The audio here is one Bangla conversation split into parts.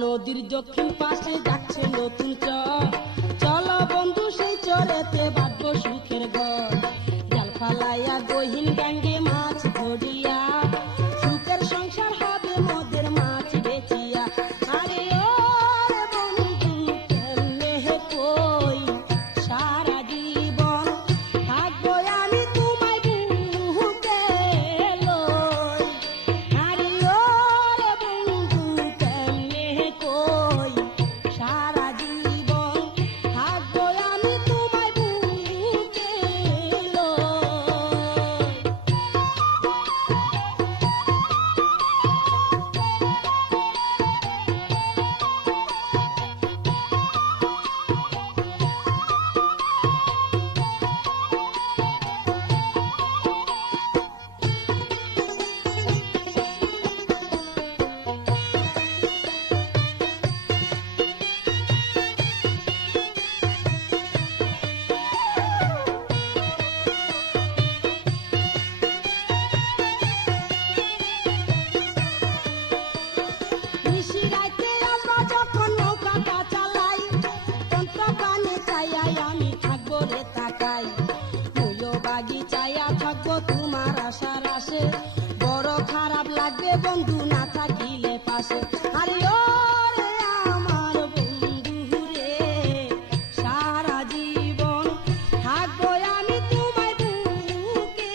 নদীর দক্ষিণ পাশে যাচ্ছে নতুন চর, চলো বন্ধু সেই চরেতে বাঁধবো সুখের ঘর। জাল ফালাইয়া গহীন গাঙ্গে মাছ ধরিয়া, সুখের সংসার হবে মোদের মাছ বেচিয়া। আরে ও রে বন্ধু কেমনে কই সারা জীবন থাকবো আমি তোমায় বুকে লই। আরে ও রে বন্ধু কেমনে কই সারা জীবন থাকবো আমি তোমায় বুকে লই। নিশিরাতে আমরা যখন নৌকাটা চালাই, অন্তর্বাণী চাইয়াই আমি থাকবো রে তাকাই। মুইও বাগিচায়া থাকবো তোমার আশার আশে, বড় খারাপ লাগবে বন্ধু না থাকিলে পাশে। আরে ও রে আমার বন্ধু রে সারা জীবন থাকবো আমি তোমায় বুকে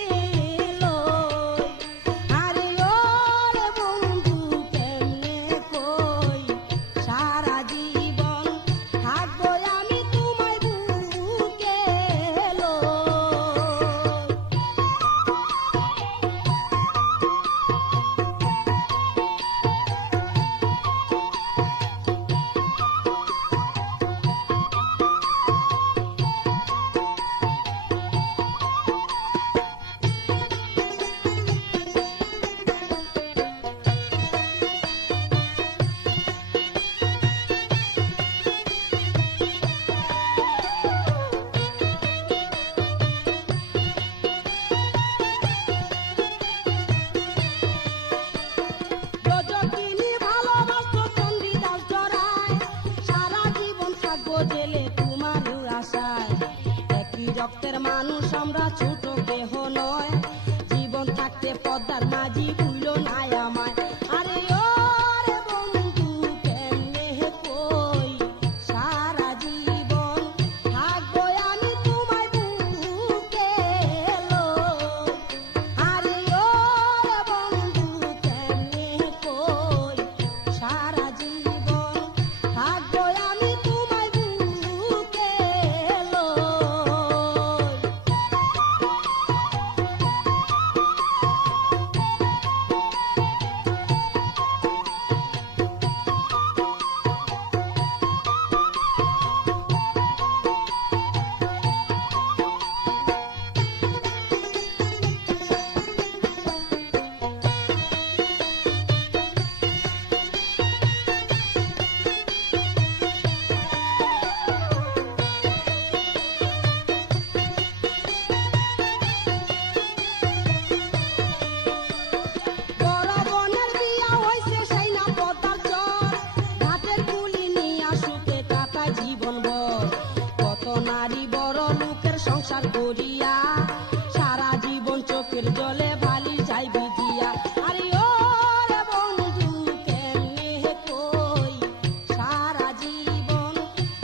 লই। আরে ও রে বন্ধু কেমনে কই সারা জীবন থাকবো আমি তোমায় বুকে লই। রজকিনী ভালোবাসতো চণ্ডীদাস জড়ায়, সারা জীবন থাকবো জেলে তোমার আশায়। একই রক্তের মানুষ আমরা, ছোট কেহ নয়, জীবন থাকতে পদ্মার মাঝি ভুলো নাই আমায়। আরে ও রে বন্ধু কেমনে কই সারা জীবন থাকবো আমি তোমায় বুকে লই। আরে ও রে বন্ধু কেমনে কই সারা জীবন থাকবো আমি তোমায় বুকে লই। বড় বোনের বিয়া হইছে সেই না পদ্মার চর, ঘাটের কুলি নিয়া সুখে কাটায় জীবন ভর। কত নারী বড় লোকের সংসার করিয়া, সারা জীবন চোখের জলে ভালি যাই ভিজিয়া। আরে ও রে বন্ধু কেমনে কই সারা জীবন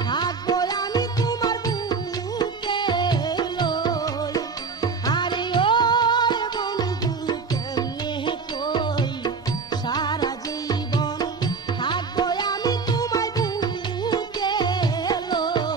থাকবো আমি তোমার বুকে লই। আরে ও রে বন্ধু কেমনে কই সারা জীবন থাকবো আমি তোমায় বুকে লই।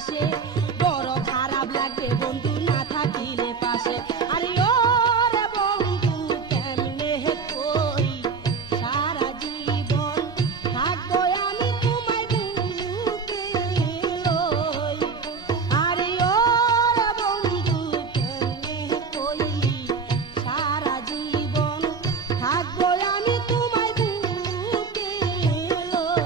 আসে, বড় খারাপ লাগবে বন্ধু না থাকিলে পাশে। আরে ও রে বন্ধু কেমনে কই সারা জীবন থাকবো আমি তোমায় বুকে লই। আরে ও রে বন্ধু কেমনে কই সারা জীবন থাকবো আমি তোমায় বুকে লই।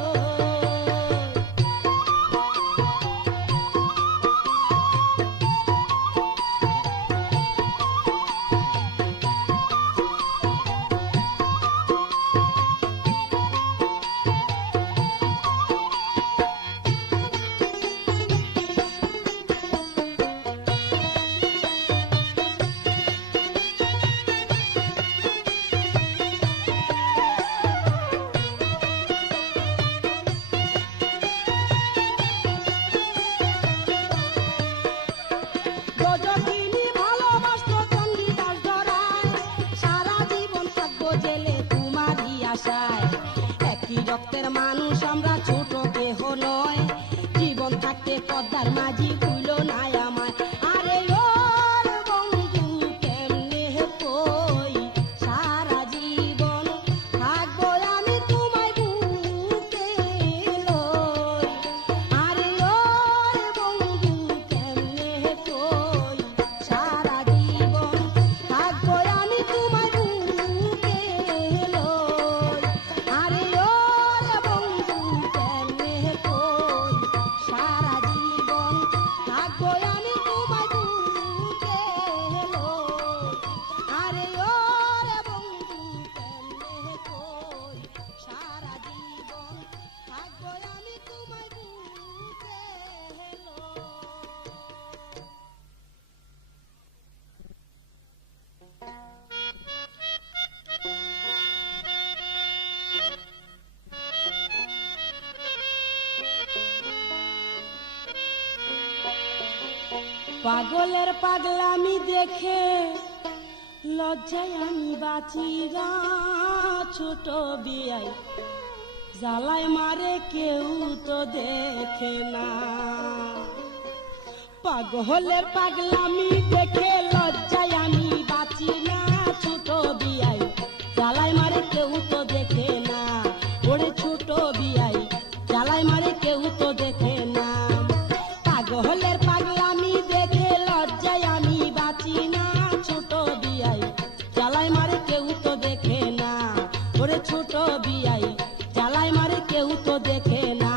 গজকিনী ভালোবাসতো চণ্ডীদাস ধরায়, সারা জীবন থাকবো জেলে তোমারই আশায়। একই রক্তের মানুষ আমরা, ছোট কেহ নয়, জীবন থাকতে পদ্মার মাঝি ভুল নাই আমায়। আরে ও রে বন্ধু কেমনে কই সারা জীবন থাকবো আমি তোমায় বুকে লই। আরে ও রে বন্ধু কেমনে কই সারা জীবন থাকবো আমি তোমায় বুকে লই। আরে ও রে বন্ধু কেমনে কই সারা জীবন থাকবো আমি তোমায় বুকে লই। আরে ও রে বন্ধু কেমনে কই সারা জীবন থাকবো আমি তোমায় বুকে পাগলের পাগলামি দেখে লজ্জায় আমি বাঁচি গা, ছোট বিয়াই জ্বালায় মারে কেউ তো দেখে না। পাগলের পাগলামি দেখে লজ্জায় আমি বাঁচি না, ছোট বিয়াই জ্বালায় মারে কেউ তো দেখে না। ওরে ছোট বিয়াই জ্বালায় মারে কেউ তো দেখে না। পাগলের পাগলামি দেখে লজ্জায় আমি বাঁচি না, ছোট বিয়াই জ্বালায় মারে কেউ তো দেখে না। ওরে ছোট বিয়াই জ্বালায় মারে কেউ তো দেখে না।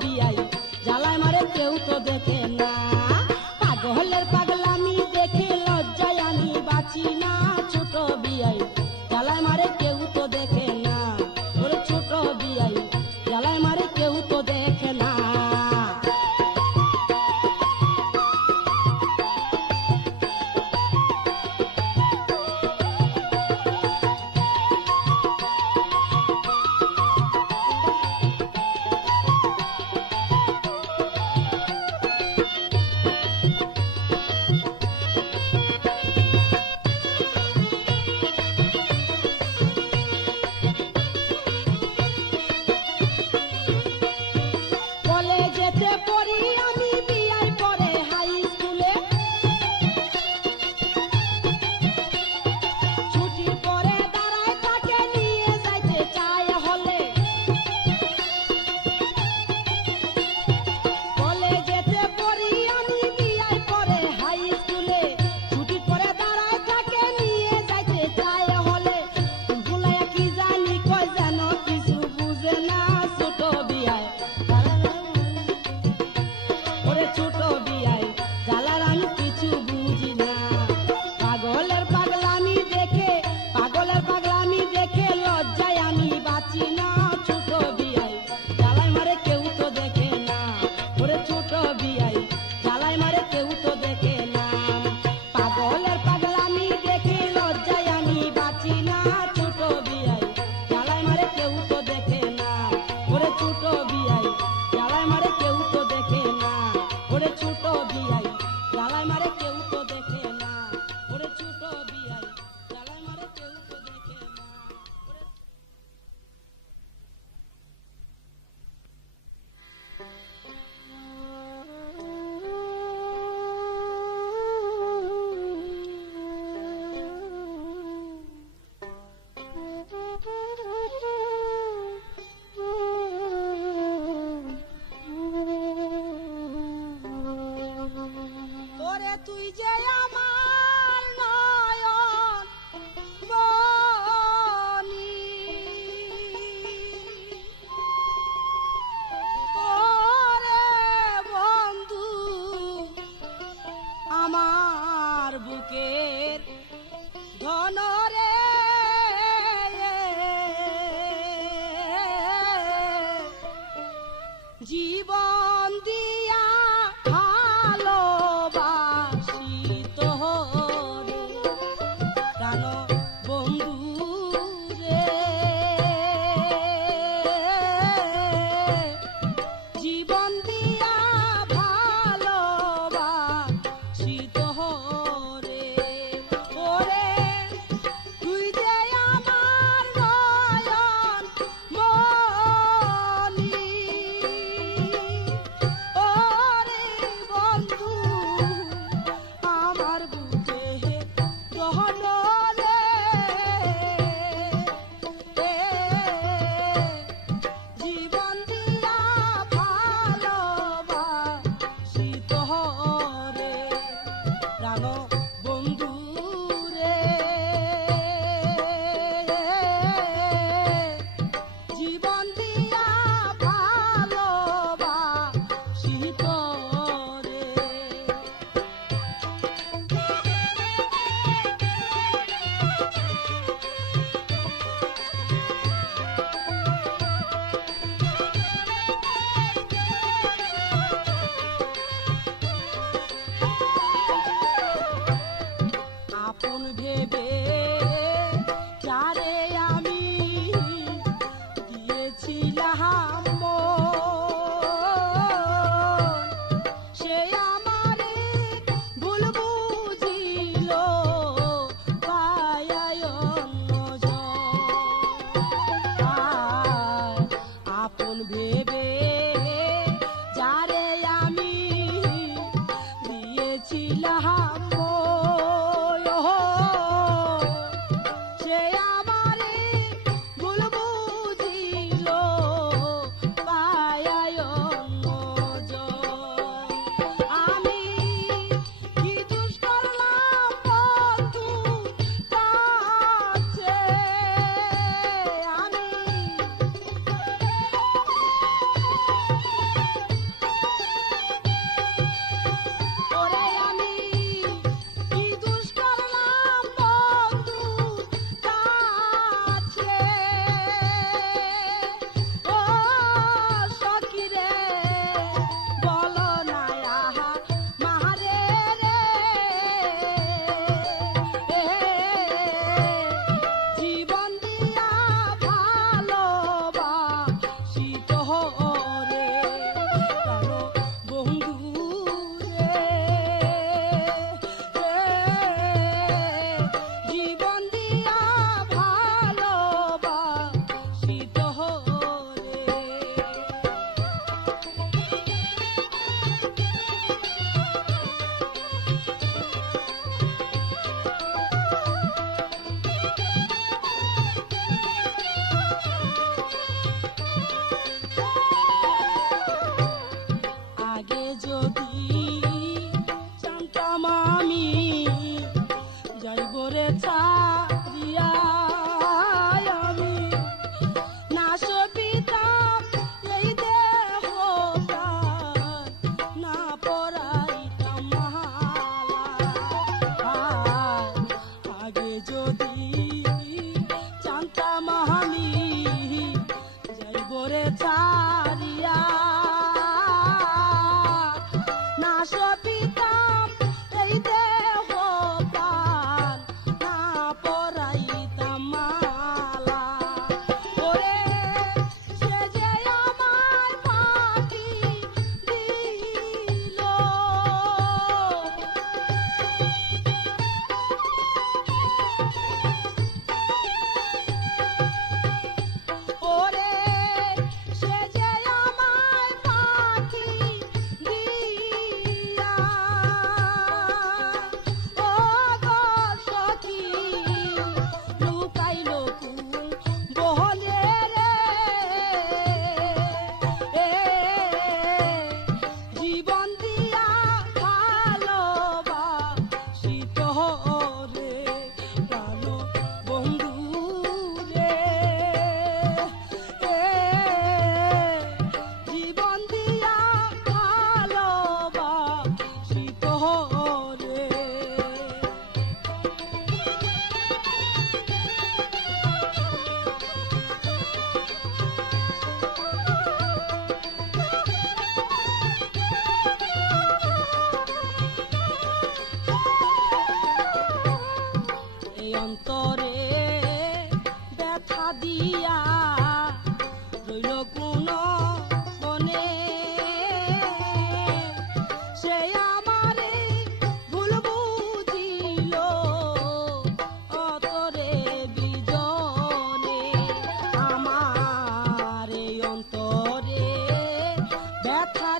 বিয়াই জ্বালায় মারে কেউ তো দেখে না পাগলের পাগলামি দেখে লজ্জায় আমি বাঁচি না ছোট বিয়াই জ্বালায় মারে কেউ তো দেখে না ওরে ছোট বিয়াই জ্বালায় মারে কেউ তো দেখে না কলেজেতে পড়ি আমি বিয়ার পরে হাই স্কুলে ছুটির পরে দাঁড়ায় তাকে নিয়ে যাইতে চাই হলে কলেজেতে পড়ি আমি বিয়ার পরে হাই স্কুলে ছুটির পরে দাঁড়ায় তাকে নিয়ে যাইতে চাই হলে ভুলাইয়া কি জানি কই যেন কিছু বুঝে না ছোট বিয়ায় ওরে ছোট বিয়াই জ্বালার আমি কিছু বুঝি না পাগলের পাগলামি দেখে লজ্জায় আমি বাঁচি না ছোট বিয়াই জ্বালায় মারে কেউ তো দেখে না ওরে ছোট বিয়াই জ্বালায় মারে কেউ তো দেখে না পাগলের পাগলামি দেখে লজ্জায় আমি বাঁচি না ছোট বিয়াই জ্বালায় মারে কেউ তো দেখে না ওরে ছোট বিয়াই জ্বালায় মারে কেউ তো দেখে না ওরে ছোট বিয়াই জ্বালায় মারে কেউ তো দেখে না ওরে ছোট বিয়াই জ্বালায় মারে কেউ তো দেখে না ওরে তুই যে আমার নয়ন মনি ওরে বন্ধু আমার বুকের ধনরে জীবন দিয়া ভালোবাসি তোরে প্রাণ বন্ধু রে জীবন দিয়া ভালোবাসি তোরে ওরে তুই যে আমার নয়ন মনি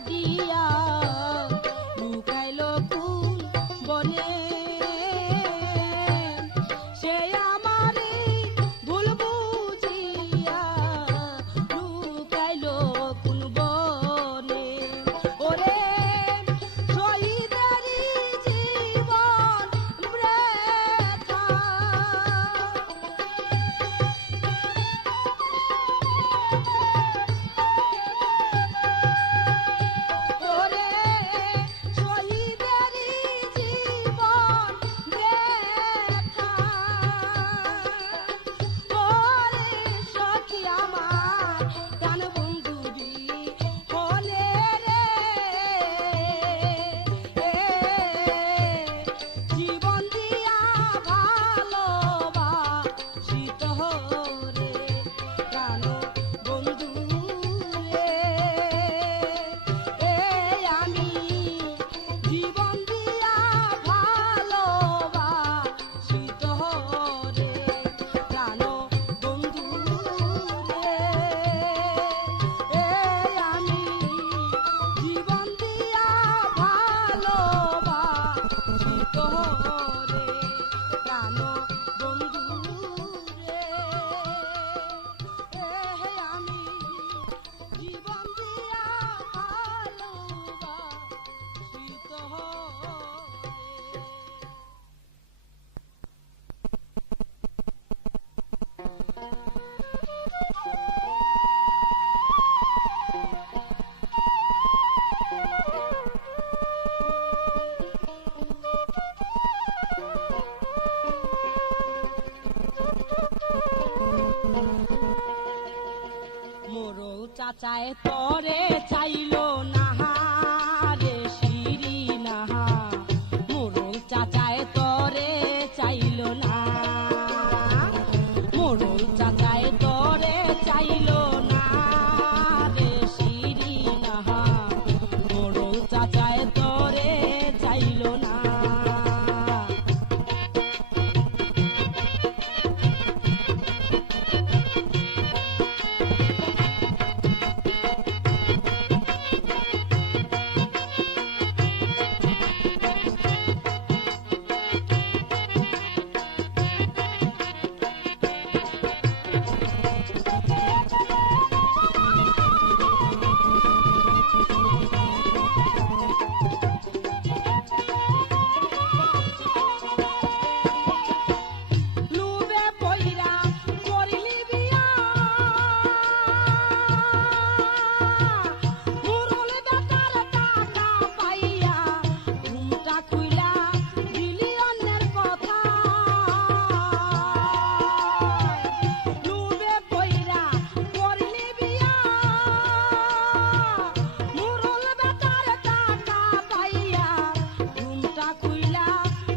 দিয়া লুকাইলো কোন বনে সে আমারে ভুল বুঝিয়া লুকাইলো কোন বনে ওরে শহীদেরই জীবন বৃথা ওরে শহীদেরই জীবন বৃথা ওরে সখী আমার প্রাণ বন্ধুরি হলে রে জীবন দিয়া ভালোবাসিত রে প্রাণ বন্ধু রে আমি জীবন দিয়া ভালোবাসিত রে প্রাণ বন্ধু রে আমি জীবন দিয়া ভালোবাসিত রে প্রাণ বন্ধু রে আমি জীবন দিয়া ভালোবাসিত রে মোরল চাচায় তরে চাইলো না রে শিরি নাহা মোরল চাচায় তরে চাইলো না মোরল চাচায় তরে চাইলো না রে শিরি নাহা মোরল চাচায় তরে চাইলো না লুবে পইরা করিলি বিয়া মুরল বেটার টাকা পাইয়া ঘুমটা খুইলা দিলি অন্যের কথা লুবে পইরা করিলি বিয়া মুরল বেটার টাকা পাইয়া ঘুমটা খুইলা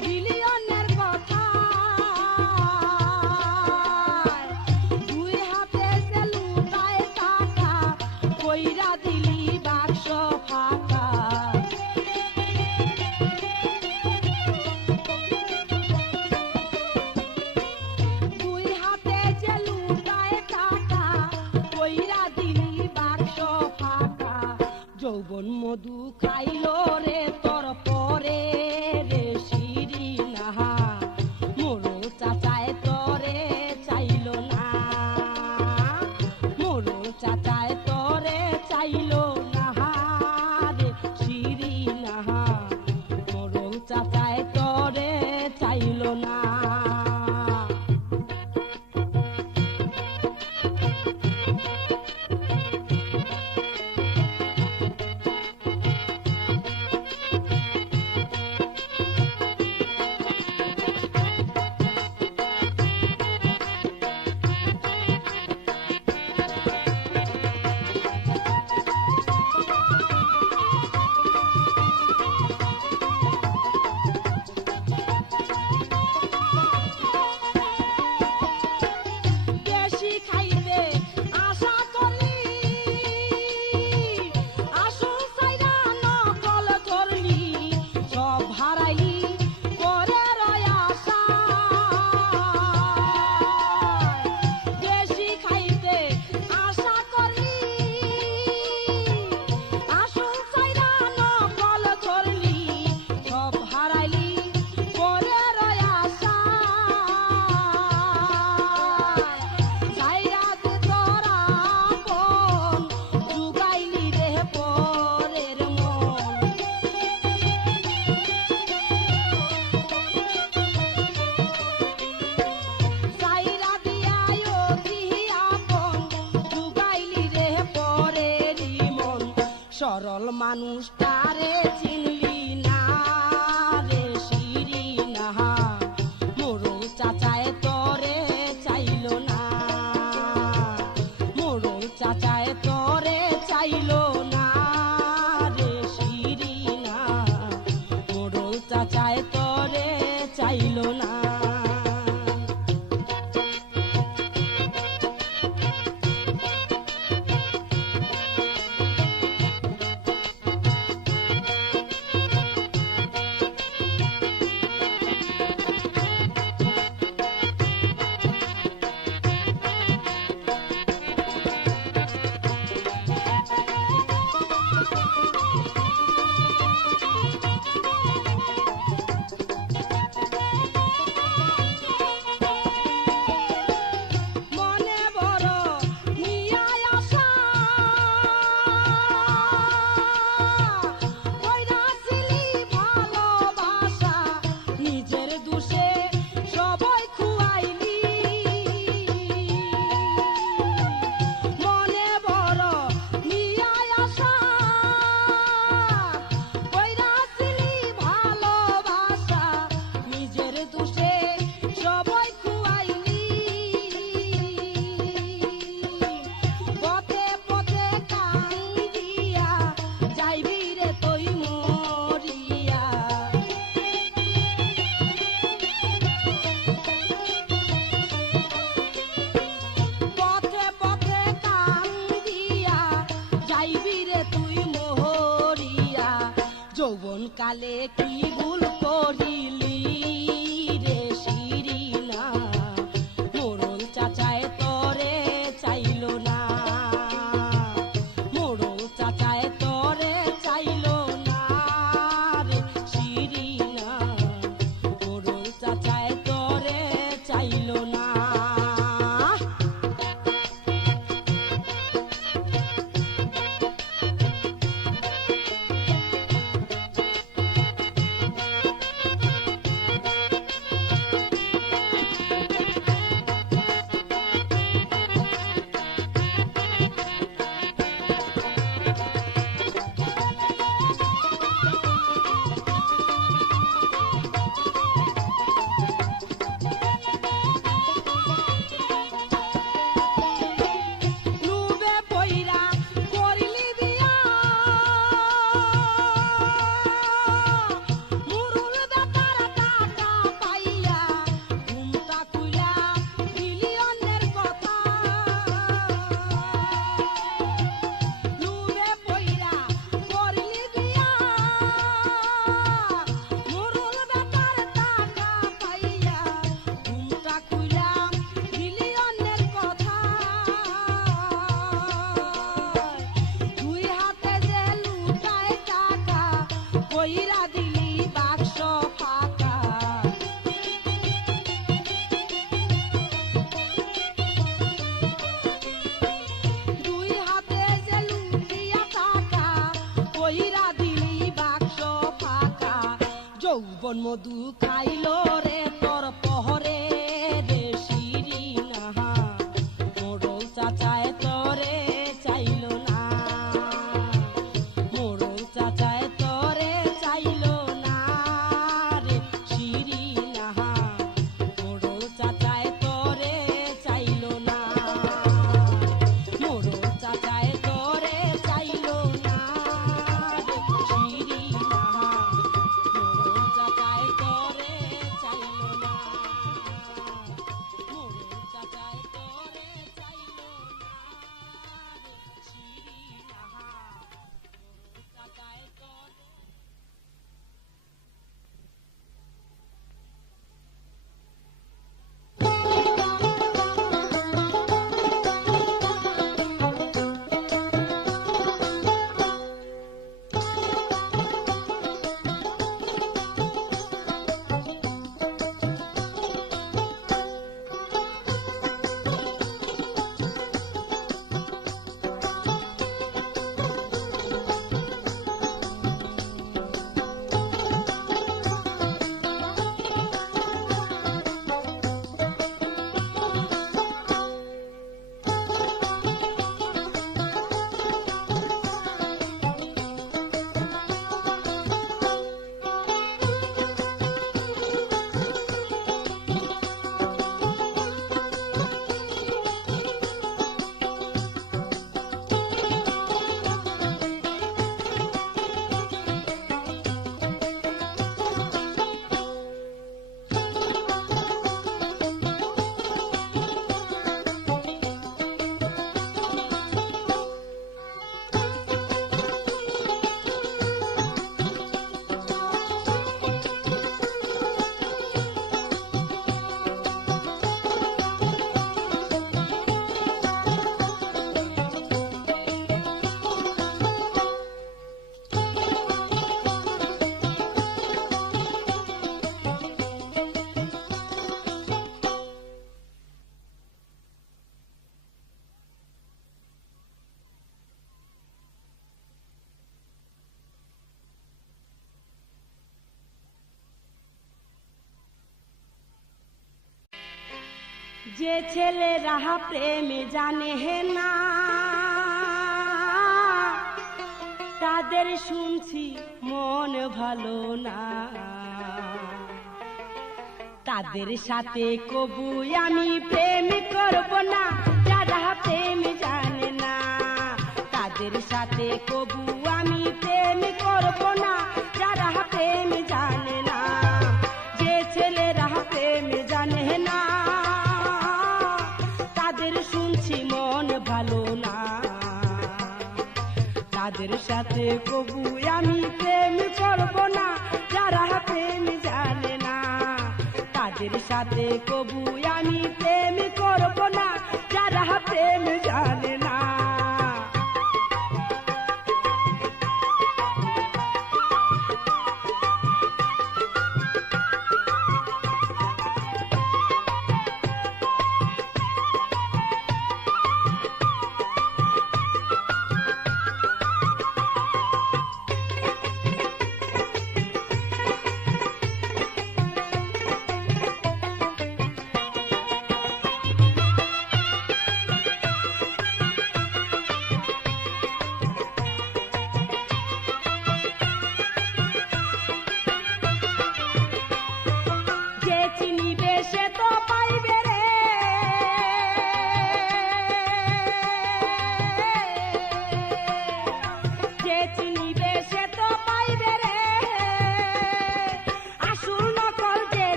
দিলি অন্যের কথা দুই হাতে সে লুটায় টাকা কইরা দিলি বাক্স ফাঁকা দুই হাতে যে লুটায় টাকা কইরা দিলি বাক্স ফাঁকা যৌবন মধু খাইলো রে তোর পরে রে শিরি নাহা মোরল চাচায় তরে চাইলো না মোরল চাচায় তরে চাইলো না রে শিরি নাহা মোরল চাচায় তরে চাইলো না সরল মানুষটারে চিনলি না রে শিরি না, মোড়ল চাচায় তরে চাইল না, মোড়ল চাচায় তরে চাইল না রে শিরি না, মোড়ল চাচায় তরে চাইল না। যৌবন কালে কি ভুল করিলি রে শিরি না, মোড়ল চাচায় তরে চাইল না, মোড়ল চাচায় তরে চাইল না রে শিরি না, মোড়ল চাচায় তরে চাইল না। যৌবন মধু খাইল রে তোর পহরে রে শিরি না, মোড়ল চাচায় তরে চাইল না, মোড়ল চাচায় তরে চাইল না রে শিরি না, মোড়ল চাচায় তরে চাইল না, মোড়ল চাচায় তরে চাইল না রে শিরি না, চাচায় তরে চাইল না। যে ছেলেরা প্রেমে জানে না তাদের শুনছি মন ভালো না, তাদের সাথে কবু আমি প্রেম করব না। যারা প্রেম জানে না তাদের সাথে কবু আমি প্রেম করব না। যারা প্রেম জানে না, যে ছেলেরা প্রেম জানে না তাদের শুনছি মন ভালো না, তাদের সাথে কবু আমি প্রেম করব না। যারা প্রেম জানে না তাদের সাথে কবু আমি প্রেম করব না। যারা প্রেম জানে না।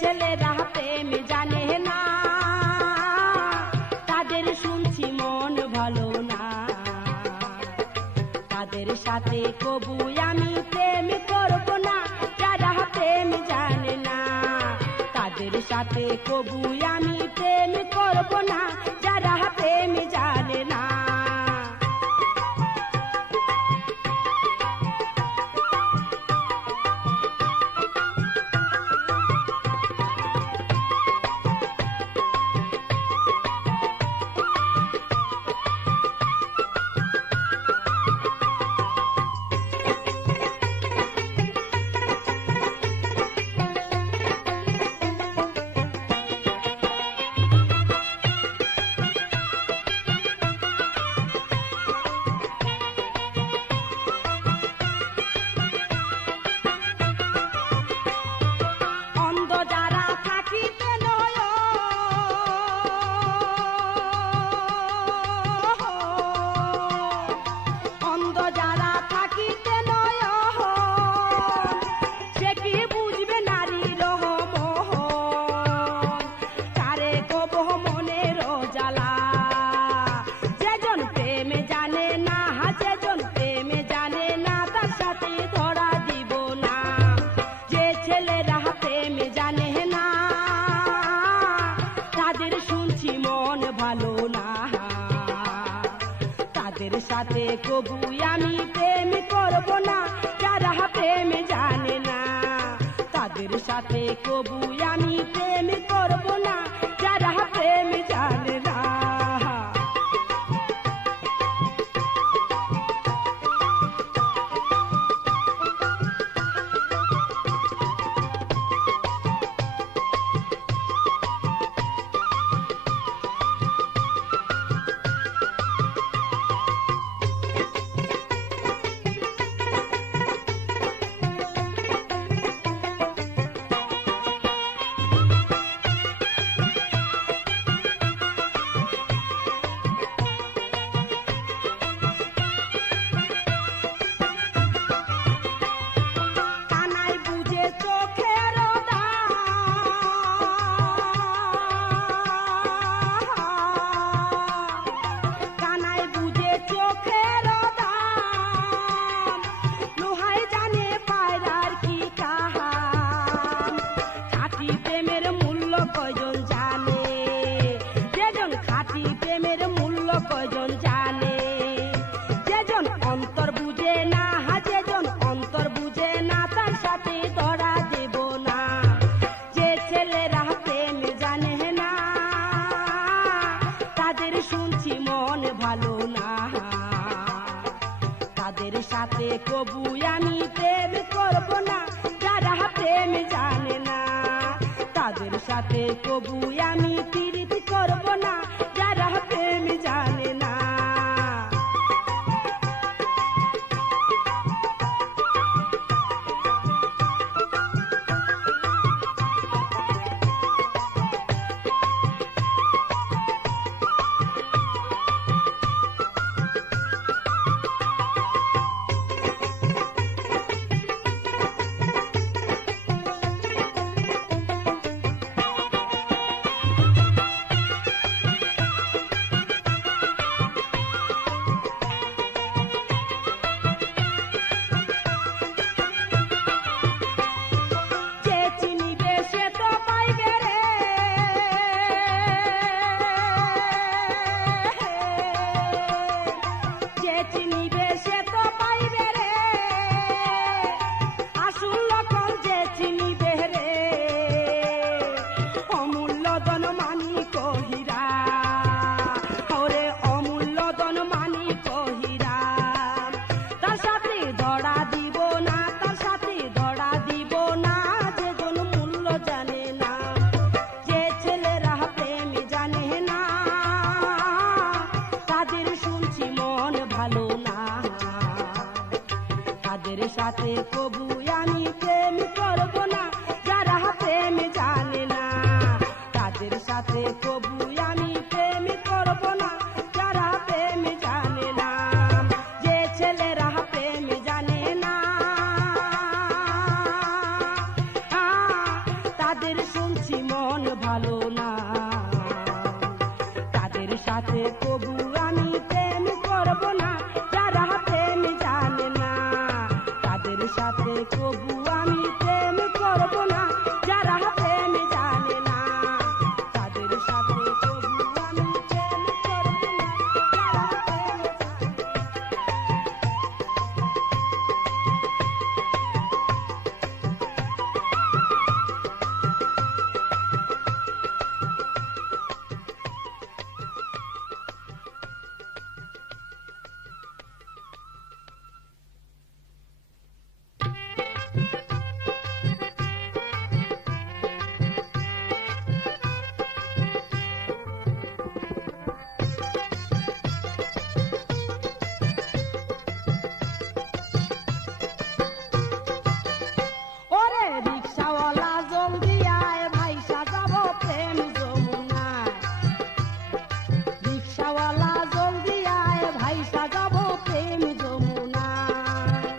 ছেলেরা প্রেম জানে না তাদের শুনছি মন ভালো না, তাদের সাথে কবু আমি প্রেম করব না। যারা প্রেম জানে না তাদের সাথে কবু আমি প্রেম করব না। যারা প্রেম জানে না। তাদের সাথে কবু আমি প্রেম করব না। যারা প্রেম জানে না তাদের সাথে কবু আমি প্রেম করব না। যারা প্রেম জানে না। কবু আমি প্রেম করব না, যারা প্রেম জানে না। তাদের সাথে কবু আমি প্রীতি করব না, যারা প্রেম জানে না। সাথে কবু আমি প্রেম করব না, যারা প্রেম জানে না। তাদের সাথে কবু আমি প্রেম করব না, যারা প্রেম জানে না। যে ছেলেরা প্রেম জানে না তাদের শুনছি মন ভালো না। তাদের সাথে কবু আমি প্রেম করব না, যারা প্রেম জানে না। তাদের সাথে কবু আমি প্রেম করব না, যারা প্রেম জানে না। তাদের সাথে কবু আমি প্রেম করব না, যারা প্রেম জানে না। ওরে রিকশাওয়ালা জলদি আয়, ভাই সাজাবো প্রেম যমুনায়। রিকশাওয়ালা জলদি আয়, ভাই সাজাবো প্রেম যমুনায়।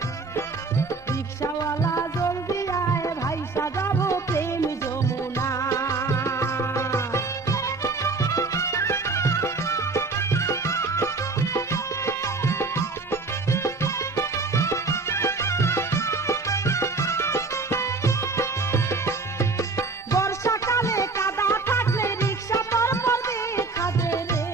রিকশাওয়ালা জলদি আয়, ভাই সাজাবো প্রেম যমুনায়। বর্ষাকালে কাদা থাকলে রিকশা পার পড়বে খাদে রে।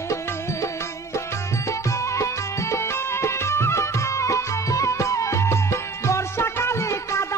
বর্ষাকালে কাদা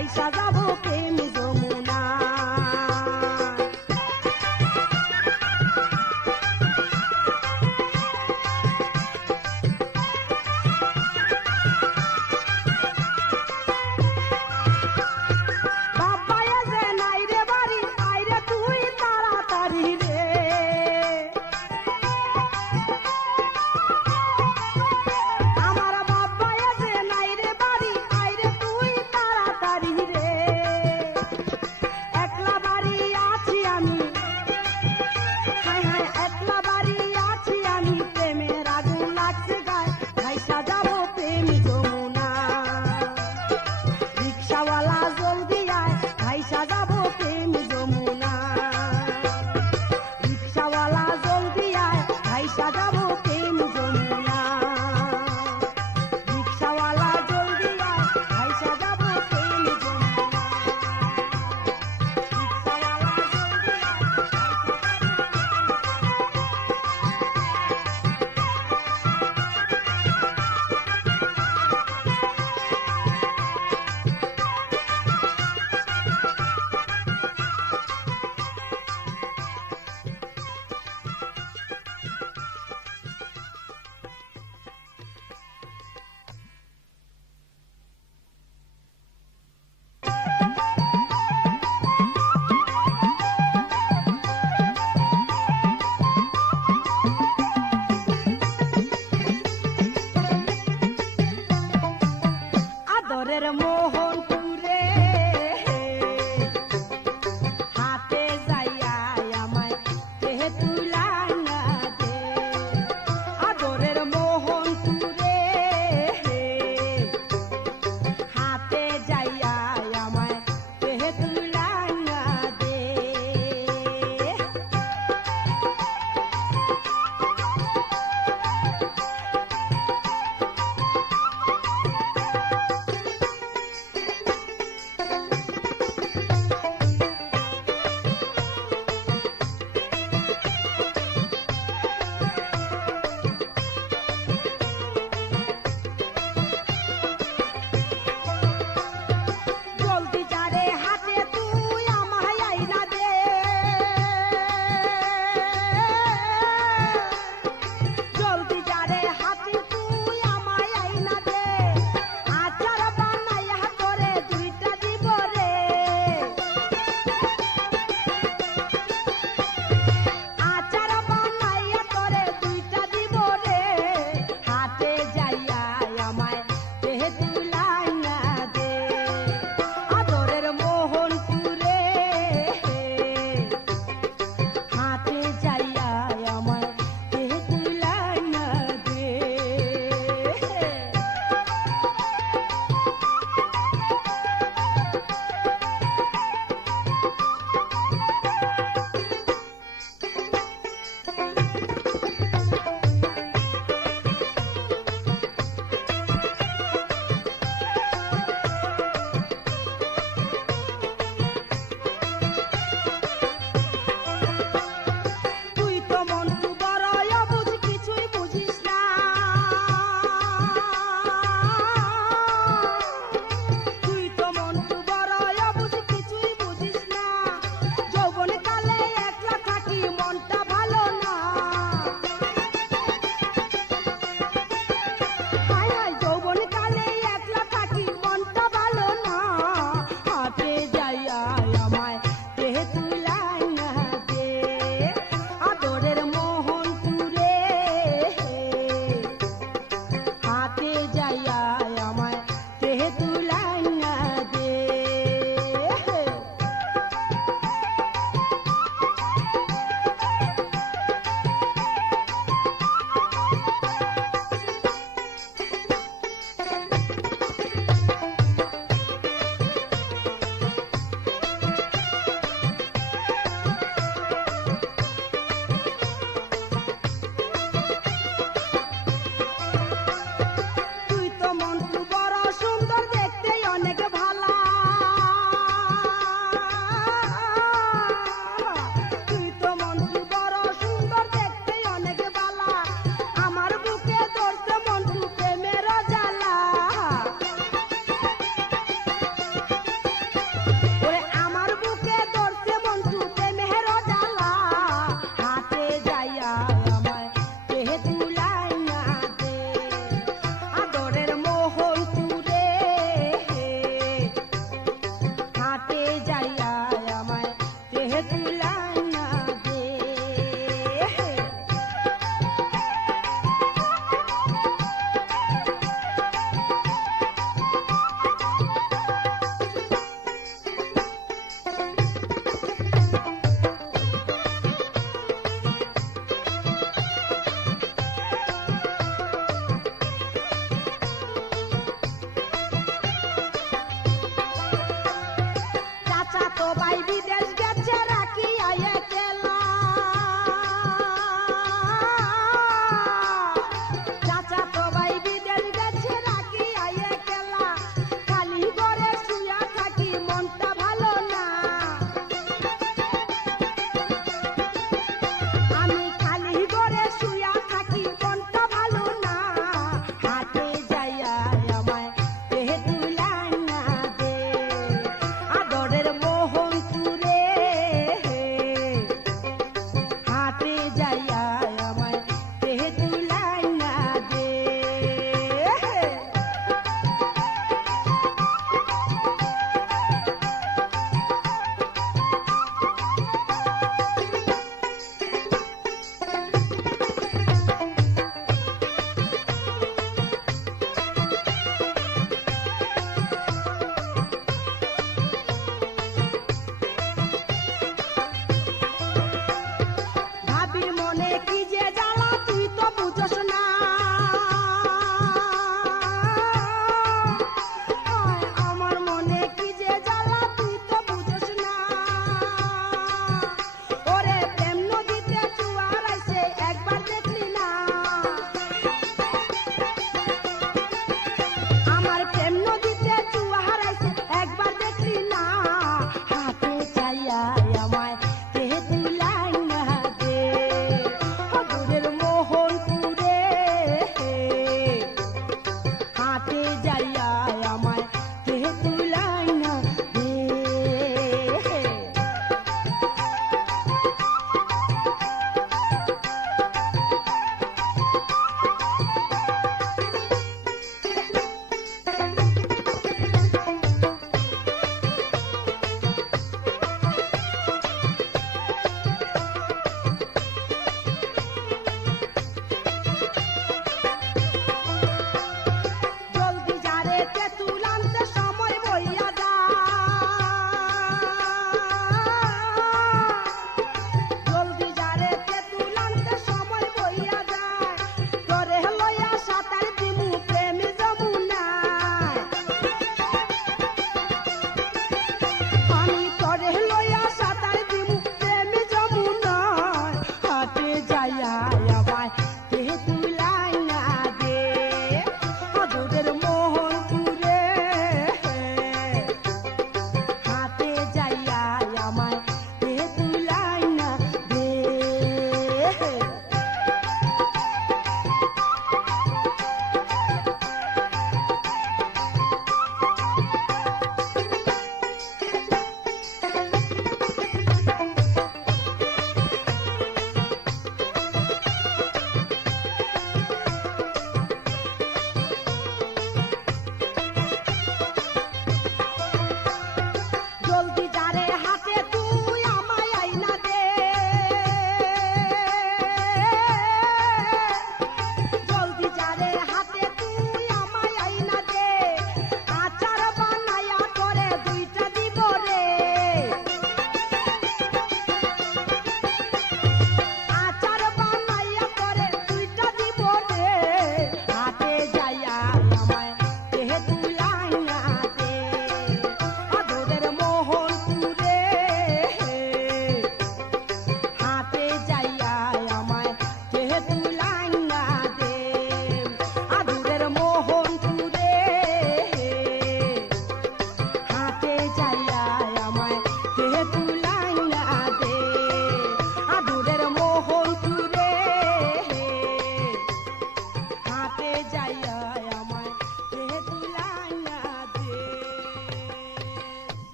ভাইসা যাব প্রেম যমুনা। বাবায়ে যে নাই রে বাড়ি, আইরে তুই তাড়াতাড়ি রে। আমার বাবায়ে যে নাই রে বাড়ি, আইরে তুই তাড়াতাড়ি রে।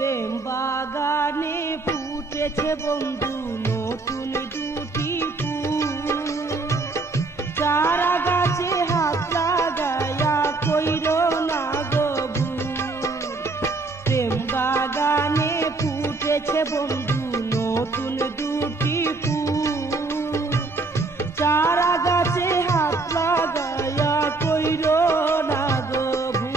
প্রেম বাগানে ফুটেছে বন্ধু নতুন দুটি ফুল, চারা গাছে হাত লাগায়া কইরো না গো ভুল। প্রেম বাগানে ফুটেছে বন্ধু নতুন দুটি ফুল, চারা গাছে হাত লাগায়া কইরো না গো ভুল।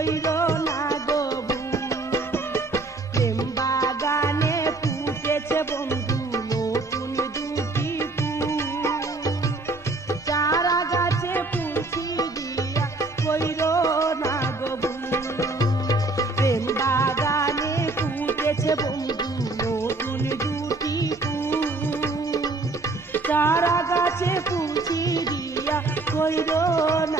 কইর না গো ভুল। প্রেম বাগানে ফুটেছে বন্ধু নতুন দুটি ফুল, চারা গাছে পুঁছি দিয়া কইর না গো ভুল। প্রেম বাগানে ফুটেছে বন্ধু নতুন দুটি ফুল, চারা গাছে পুঁছি দিয়া কইর না